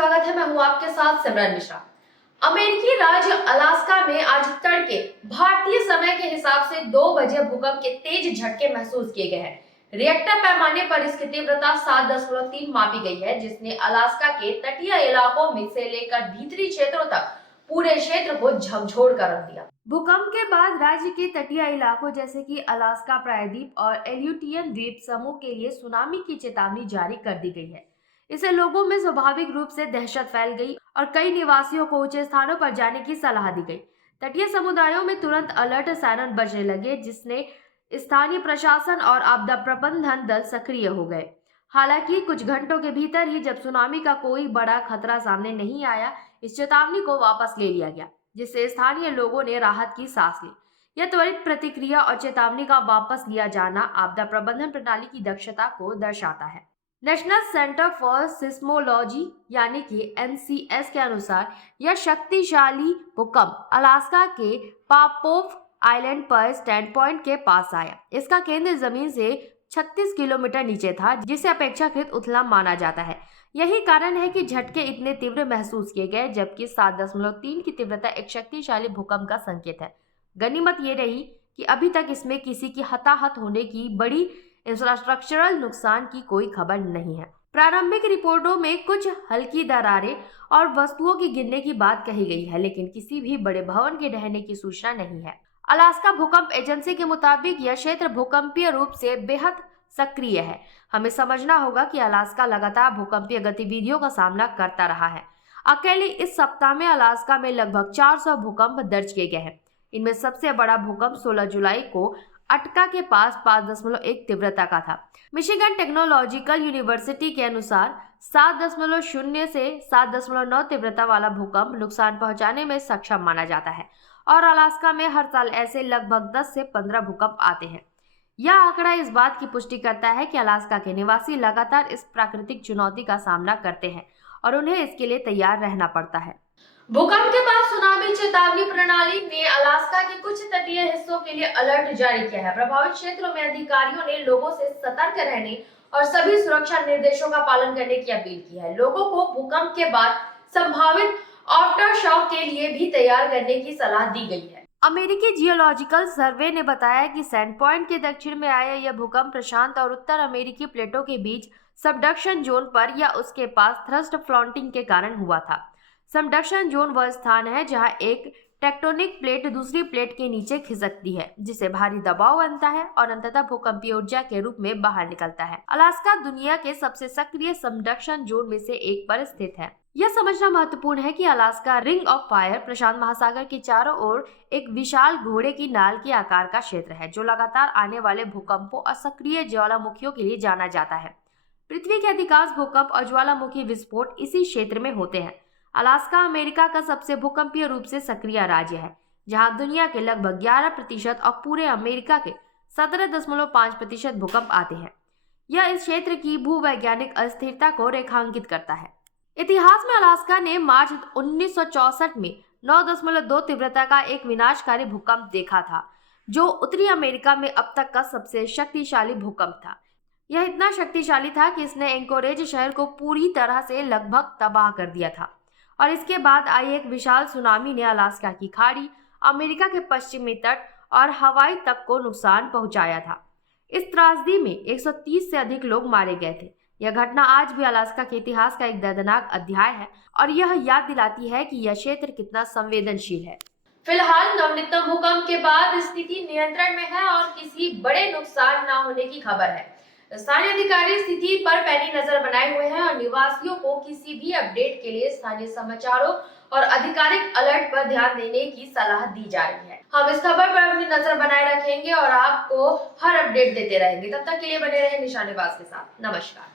स्वागत है। मैं हूं आपके साथ सिमरन मिश्रा। अमेरिकी राज्य अलास्का में आज तड़के भारतीय समय के हिसाब से 2 बजे भूकंप के तेज झटके महसूस किए गए हैं। रिएक्टर पैमाने पर इसकी तीव्रता 7.3 मापी गई है, जिसने अलास्का के तटीय इलाकों में से लेकर भीतरी क्षेत्रों तक पूरे क्षेत्र को झकझोर कर रख दिया। भूकंप के बाद राज्य के तटीय इलाकों जैसे कि अलास्का प्रायद्वीप और एल्यूटियन द्वीप समूह के लिए सुनामी की चेतावनी जारी कर दी गई है। इससे लोगों में स्वाभाविक रूप से दहशत फैल गई और कई निवासियों को ऊंचे स्थानों पर जाने की सलाह दी गई। तटीय समुदायों में तुरंत अलर्ट सायरन बजने लगे, जिसने स्थानीय प्रशासन और आपदा प्रबंधन दल सक्रिय हो गए। हालांकि कुछ घंटों के भीतर ही जब सुनामी का कोई बड़ा खतरा सामने नहीं आया, इस चेतावनी को वापस ले लिया गया, जिससे स्थानीय लोगों ने राहत की सांस ली। यह त्वरित प्रतिक्रिया और चेतावनी का वापस लिया जाना आपदा प्रबंधन प्रणाली की दक्षता को दर्शाता है। नेशनल सेंटर फॉर सिस्मोलॉजी यानी कि NCS के अनुसार यह शक्तिशाली भूकंप अलास्का के पापोव आइलैंड पर स्टैंड पॉइंट के पास आया। इसका केंद्र जमीन से 36 किलोमीटर नीचे था, जिसे अपेक्षाकृत उथला माना जाता है। यही कारण है कि झटके इतने तीव्र महसूस किए गए, जबकि 7.3 की तीव्रता एक शक्तिशाली भूकंप का संकेत है। गनीमत ये रही कि अभी तक इसमें किसी की हताहत होने की बड़ी इंफ्रास्ट्रक्चरल नुकसान की कोई खबर नहीं है। प्रारंभिक रिपोर्टों में कुछ हल्की दरारें और वस्तुओं के गिरने की बात कही गई है, लेकिन किसी भी बड़े भवन के ढहने की सूचना नहीं है। अलास्का भूकंप एजेंसी के मुताबिक यह क्षेत्र भूकंपीय रूप से बेहद सक्रिय है। हमें समझना होगा कि अलास्का लगातार भूकंपीय गतिविधियों का सामना करता रहा है। अकेले इस सप्ताह में अलास्का में लगभग 400 भूकंप दर्ज किए गए हैं। इनमें सबसे बड़ा भूकंप 16 जुलाई को अटका के पास 5.1 तीव्रता का था। मिशिगन टेक्नोलॉजिकल यूनिवर्सिटी के अनुसार 7.0 से 7.9 तीव्रता वाला भूकंप नुकसान पहुंचाने में सक्षम माना जाता है और अलास्का में हर साल ऐसे लगभग 10 से 15 भूकंप आते हैं। यह आंकड़ा इस बात की पुष्टि करता है कि अलास्का के निवासी लगातार इस प्राकृतिक चुनौती का सामना करते हैं और उन्हें इसके लिए तैयार रहना पड़ता है। भूकंप के बाद सुनामी चेतावनी प्रणाली ने अलास्का के कुछ तटीय हिस्सों के लिए अलर्ट जारी किया है। प्रभावित क्षेत्रों में अधिकारियों ने लोगों से सतर्क रहने और सभी सुरक्षा निर्देशों का पालन करने की अपील की है। लोगों को भूकंप के बाद संभावित आफ्टर शॉक के लिए भी तैयार करने की सलाह दी गई है। अमेरिकी जियोलॉजिकल सर्वे ने बताया कि सैंड पॉइंट के दक्षिण में आया यह भूकंप प्रशांत और उत्तर अमेरिकी प्लेटों के बीच सबडक्शन जोन पर या उसके पास थ्रस्ट फ्लॉन्टिंग के कारण हुआ था। सबडक्शन जोन वह स्थान है जहां एक टेक्टोनिक प्लेट दूसरी प्लेट के नीचे खिसकती है, जिसे भारी दबाव बनता है और अंततः भूकंपीय ऊर्जा के रूप में बाहर निकलता है। अलास्का दुनिया के सबसे सक्रिय सबडक्शन जोन में से एक पर स्थित है। यह समझना महत्वपूर्ण है कि अलास्का रिंग ऑफ फायर प्रशांत महासागर के चारों ओर एक विशाल घोड़े की नाल के आकार का क्षेत्र है, जो लगातार आने वाले भूकंपों और सक्रिय ज्वालामुखियों के लिए जाना जाता है। पृथ्वी के अधिकांश भूकंप और ज्वालामुखी विस्फोट इसी क्षेत्र में होते हैं। अलास्का अमेरिका का सबसे भूकंपीय रूप से सक्रिय राज्य है, जहां दुनिया के लगभग 11% और पूरे अमेरिका के 17.5% भूकंप आते हैं। यह इस क्षेत्र की भूवैज्ञानिक अस्थिरता को रेखांकित करता है। इतिहास में अलास्का ने मार्च 1964 में 9.2 तीव्रता का एक विनाशकारी भूकंप देखा था, जो उत्तरी अमेरिका में अब तक का सबसे शक्तिशाली भूकंप था। यह इतना शक्तिशाली था कि इसने एंकोरेज शहर को पूरी तरह से लगभग तबाह कर दिया था और इसके बाद आई एक विशाल सुनामी ने अलास्का की खाड़ी, अमेरिका के पश्चिमी तट और हवाई तक को नुकसान पहुंचाया था। इस त्रासदी में 130 से अधिक लोग मारे गए थे। यह घटना आज भी अलास्का के इतिहास का एक दर्दनाक अध्याय है और यह याद दिलाती है कि यह क्षेत्र कितना संवेदनशील है। फिलहाल नवनितम भूकंप के बाद स्थिति नियंत्रण में है और किसी बड़े नुकसान न होने की खबर है। स्थानीय अधिकारी स्थिति पर पैनी नजर बनाए हुए हैं और निवासियों को किसी भी अपडेट के लिए स्थानीय समाचारों और आधिकारिक अलर्ट पर ध्यान देने की सलाह दी जा रही है। हम इस खबर पर अपनी नजर बनाए रखेंगे और आपको हर अपडेट देते रहेंगे। तब तक के लिए बने रहे निशानेबाज के साथ। नमस्कार।